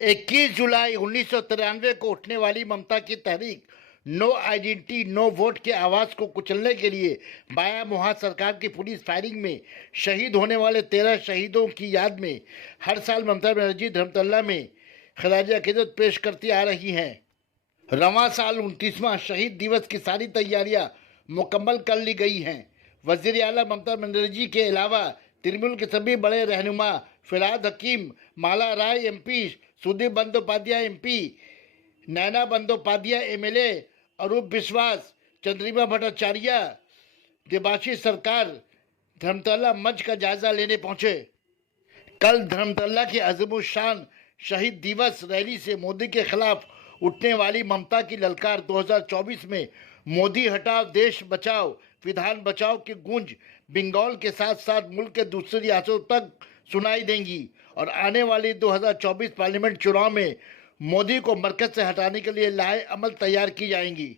21 जुलाई 1993 को उठने वाली ममता की तहरीक नो आइडेंटिटी नो वोट के आवाज को कुचलने के लिए बायामुहा सरकार की पुलिस फायरिंग में शहीद होने वाले 13 शहीदों की याद में हर साल ममता बनर्जी धर्मतल्ला में खराज अकीदत पेश करती आ रही हैं। रवां साल 29वां शहीद दिवस की सारी तैयारियां मुकम्मल कर ली गई हैं। वजीर आला ममता बनर्जी के अलावा तृणमूल के सभी बड़े रहनुमा फिरहाद हकीम, माला राय एमपी, सुदीप बंदोपाध्याय एमपी, नैना बंदोपाध्याय एमएलए, अरूप विश्वास, चंद्रिमा भट्टाचार्य, देबाशीष सरकार धर्मतल्ला मंच का जायजा लेने पहुंचे। कल धर्मतल्ला की अज़ीमुशान शहीद दिवस रैली से मोदी के खिलाफ उठने वाली ममता की ललकार 2024 में मोदी हटाओ देश बचाओ विधान बचाओ की गूंज बंगाल के साथ साथ मुल्क के दूसरी रियासतों तक सुनाई देंगी और आने वाली 2024 पार्लियामेंट चुनाव में मोदी को मरकज से हटाने के लिए लाए अमल तैयार की जाएंगी।